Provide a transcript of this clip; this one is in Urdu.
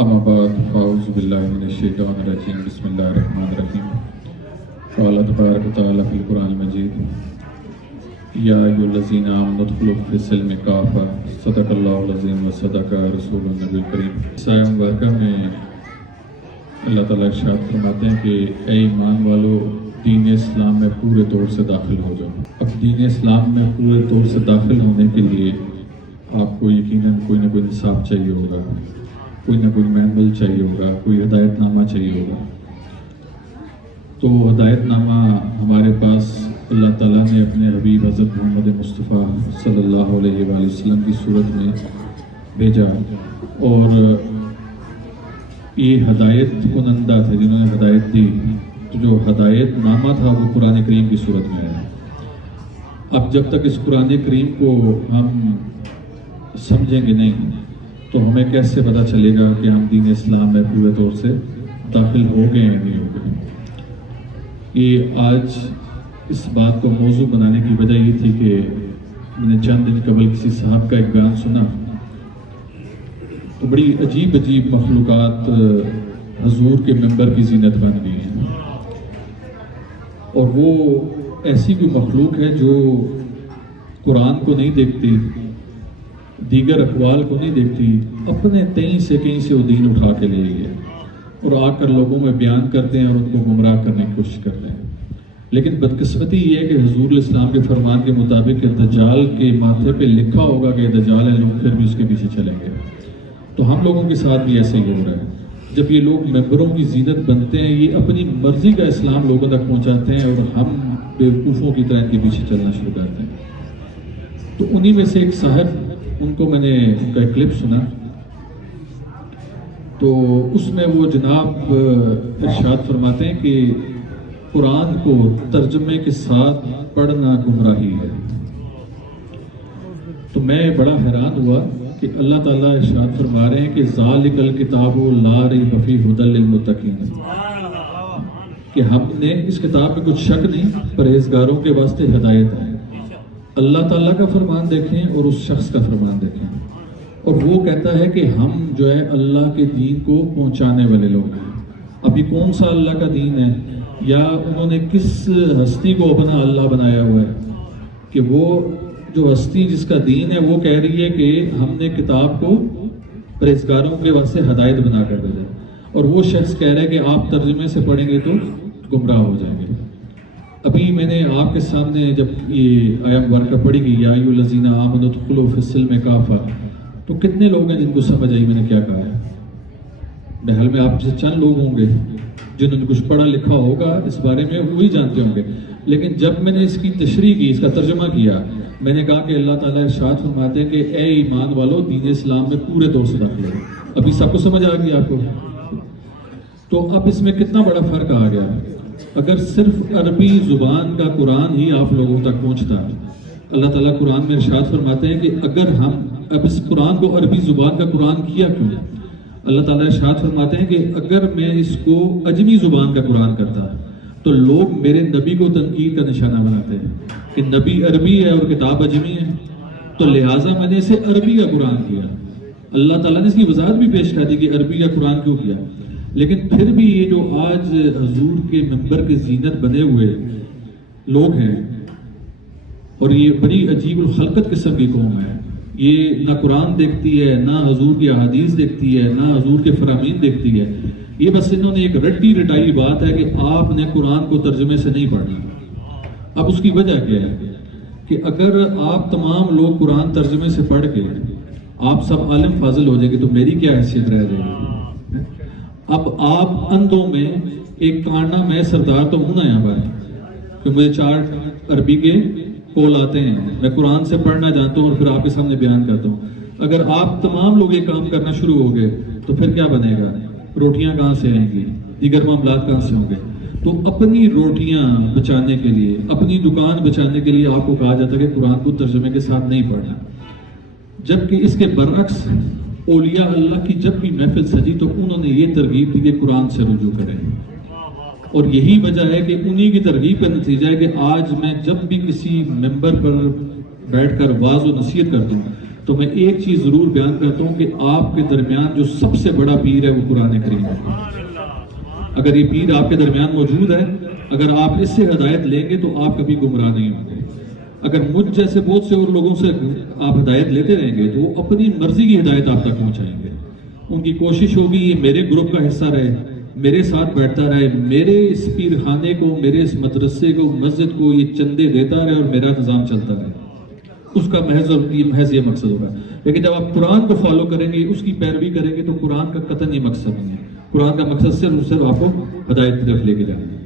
اما بعد فاعوذ باللہ من الشیطان الرجیم بسم اللہ الرحمن الرحیم قال تبارک وتعالی فی القرآن المجید یا ایھا الذین آمنوا ادخلوا فی السلم کافۃ صدق اللہ العظیم و صدق رسول النبی الکریم۔ اس آیہ مبارکہ میں اللہ تعالیٰ ارشاد فرماتے ہیں کہ اے ایمان والو دین اسلام میں پورے طور سے داخل ہو جاؤ۔ اب دین اسلام میں پورے طور سے داخل ہونے کے لیے آپ کو یقیناً کوئی نہ کوئی نصاب چاہیے ہوگا، کوئی نہ کوئی مینول چاہیے ہوگا، کوئی ہدایت نامہ چاہیے ہوگا۔ تو ہدایت نامہ ہمارے پاس اللہ تعالیٰ نے اپنے حبیب حضرت محمد مصطفیٰ صلی اللہ علیہ وآلہ وسلم کی صورت میں بھیجا، اور یہ ہدایت کنندہ تھے جنہوں نے ہدایت دی، تو جو ہدایت نامہ تھا وہ قرآن کریم کی صورت میں آیا۔ اب جب تک اس قرآن کریم کو ہم سمجھیں گے نہیں تو ہمیں کیسے پتہ چلے گا کہ ہم دین اسلام میں پورے طور سے داخل ہو گئے یا نہیں ہو گئے۔ یہ آج اس بات کو موضوع بنانے کی وجہ یہ تھی کہ میں نے چند دن قبل کسی صاحب کا ایک بیان سنا، تو بڑی عجیب عجیب مخلوقات حضور کے منبر کی زینت بن گئی ہیں، اور وہ ایسی کوئی مخلوق ہے جو قرآن کو نہیں دیکھتی، دیگر اقوال کو نہیں دیکھتی، اپنے کہیں سے وہ دین اٹھا کے لے گئے اور آ کر لوگوں میں بیان کرتے ہیں اور ان کو گمراہ کرنے کی کوشش کرتے ہیں۔ لیکن بدقسمتی یہ ہے کہ حضور اسلام کے فرمان کے مطابق دجال کے ماتھے پہ لکھا ہوگا کہ دجال ہے، لوگ پھر بھی اس کے پیچھے چلیں گے۔ تو ہم لوگوں کے ساتھ بھی ایسے ہی ہو رہا ہے۔ جب یہ لوگ ممبروں کی زینت بنتے ہیں، یہ اپنی مرضی کا اسلام لوگوں تک پہنچاتے ہیں اور ہم بیوقوفوں کی طرح ان کے پیچھے چلنا شروع کرتے ہیں۔ تو انہی میں سے ایک صاحب، ان کو میں نے ان کا ایک کلپ سنا، تو اس میں وہ جناب ارشاد فرماتے ہیں کہ قرآن کو ترجمے کے ساتھ پڑھنا گمراہی ہے۔ تو میں بڑا حیران ہوا کہ اللہ تعالیٰ ارشاد فرما رہے ہیں کہ ذالک الکتاب لا ریب فیہ ھدی للمتقین، کہ ہم نے اس کتاب میں کچھ شک نہیں، پرہیزگاروں کے واسطے ہدایت ہے۔ اللہ تعالیٰ کا فرمان دیکھیں اور اس شخص کا فرمان دیکھیں، اور وہ کہتا ہے کہ ہم جو ہے اللہ کے دین کو پہنچانے والے لوگ ہیں۔ ابھی کون سا اللہ کا دین ہے، یا انہوں نے کس ہستی کو اپنا اللہ بنایا ہوا ہے کہ وہ جو ہستی جس کا دین ہے وہ کہہ رہی ہے کہ ہم نے کتاب کو پرہیزگاروں کے واسطے ہدایت بنا کر دے، اور وہ شخص کہہ رہا ہے کہ آپ ترجمے سے پڑھیں گے تو گمراہ ہو جائیں گے۔ ابھی میں نے آپ کے سامنے جب یہ آیت مبارکہ پڑھی گئی یا ایھا الذین آمنوا ادخلوا فی السلم کافۃ، تو کتنے لوگ ہیں جن کو سمجھ آئی میں نے کیا کہا ہے؟ بہرحال میں آپ سے چند لوگ ہوں گے جنہوں نے کچھ پڑھا لکھا ہوگا اس بارے میں، وہی جانتے ہوں گے۔ لیکن جب میں نے اس کی تشریح کی، اس کا ترجمہ کیا، میں نے کہا کہ اللہ تعالیٰ ارشاد فرماتے ہیں کہ اے ایمان والو دین اسلام میں پورے طور سے داخل ہو۔ ابھی سب کو سمجھ آ گئی آپ کو؟ تو اب اس میں کتنا بڑا فرق آ گیا۔ اگر صرف عربی زبان کا قرآن ہی آپ لوگوں تک پہنچتا، اللہ تعالیٰ قرآن میں ارشاد فرماتے ہیں کہ اگر ہم اب اس قرآن کو عربی زبان کا قرآن کیا کیوں؟ اللہ تعالیٰ ارشاد فرماتے ہیں کہ اگر میں اس کو عجمی زبان کا قرآن کرتا تو لوگ میرے نبی کو تنقید کا نشانہ بناتے ہیں کہ نبی عربی ہے اور کتاب عجمی ہے، تو لہٰذا میں نے اسے عربی کا قرآن کیا۔ اللہ تعالیٰ نے اس کی وضاحت بھی پیش کر دی کہ عربی کا قرآن کیوں کیا۔ لیکن پھر بھی یہ جو آج حضور کے منبر کے زینت بنے ہوئے لوگ ہیں، اور یہ بڑی عجیب الخلقت قسم کی قوم ہے، یہ نہ قرآن دیکھتی ہے، نہ حضور کی احادیث دیکھتی ہے، نہ حضور کے فرامین دیکھتی ہے۔ یہ بس انہوں نے ایک رٹی رٹائی بات ہے کہ آپ نے قرآن کو ترجمے سے نہیں پڑھنا۔ اب اس کی وجہ کیا ہے کہ اگر آپ تمام لوگ قرآن ترجمے سے پڑھ کے آپ سب عالم فاضل ہو جائیں گے تو میری کیا حیثیت رہ جائے گی؟ اب آپ اندھوں میں ایک کانڈا میں سردار تو ہوں نا یہاں پر، کہ مجھے 4 عربی کے کول آتے ہیں، میں قرآن سے پڑھنا جانتا ہوں اور پھر آپ کے سامنے بیان کرتا ہوں۔ اگر آپ تمام لوگ یہ کام کرنا شروع ہو گئے تو پھر کیا بنے گا؟ روٹیاں کہاں سے آئیں گی؟ دیگر معاملات کہاں سے ہوں گے؟ تو اپنی روٹیاں بچانے کے لیے، اپنی دکان بچانے کے لیے آپ کو کہا جاتا ہے کہ قرآن کو ترجمے کے ساتھ نہیں پڑھنا، جبکہ اس کے برعکس اولیاء اللہ کی جب بھی محفل سجی تو انہوں نے یہ ترغیب دی کہ قرآن سے رجوع کریں، اور یہی وجہ ہے کہ انہی کی ترغیب کا نتیجہ ہے کہ آج میں جب بھی کسی ممبر پر بیٹھ کر واعظ و نصیحت کرتا ہوں تو میں ایک چیز ضرور بیان کرتا ہوں کہ آپ کے درمیان جو سب سے بڑا پیر ہے وہ قرآن کریم ہے. اگر یہ پیر آپ کے درمیان موجود ہے، اگر آپ اس سے ہدایت لیں گے تو آپ کبھی گمراہ نہیں ہوں گے. اگر مجھ جیسے بہت سے اور لوگوں سے آپ ہدایت لیتے رہیں گے تو وہ اپنی مرضی کی ہدایت آپ تک پہنچائیں گے. ان کی کوشش ہوگی یہ میرے گروپ کا حصہ رہے، میرے ساتھ بیٹھتا رہے، میرے اس پیر خانے کو، میرے اس مدرسے کو، مسجد کو یہ چندے دیتا رہے اور میرا نظام چلتا رہے. اس کا محض یہ مقصد ہوگا. لیکن جب آپ قرآن کو فالو کریں گے، اس کی پیروی کریں گے، تو قرآن کا قطعاً یہ مقصد نہیں ہے. قرآن کا مقصد صرف آپ کو ہدایت کی طرف لے کے جانا ہے.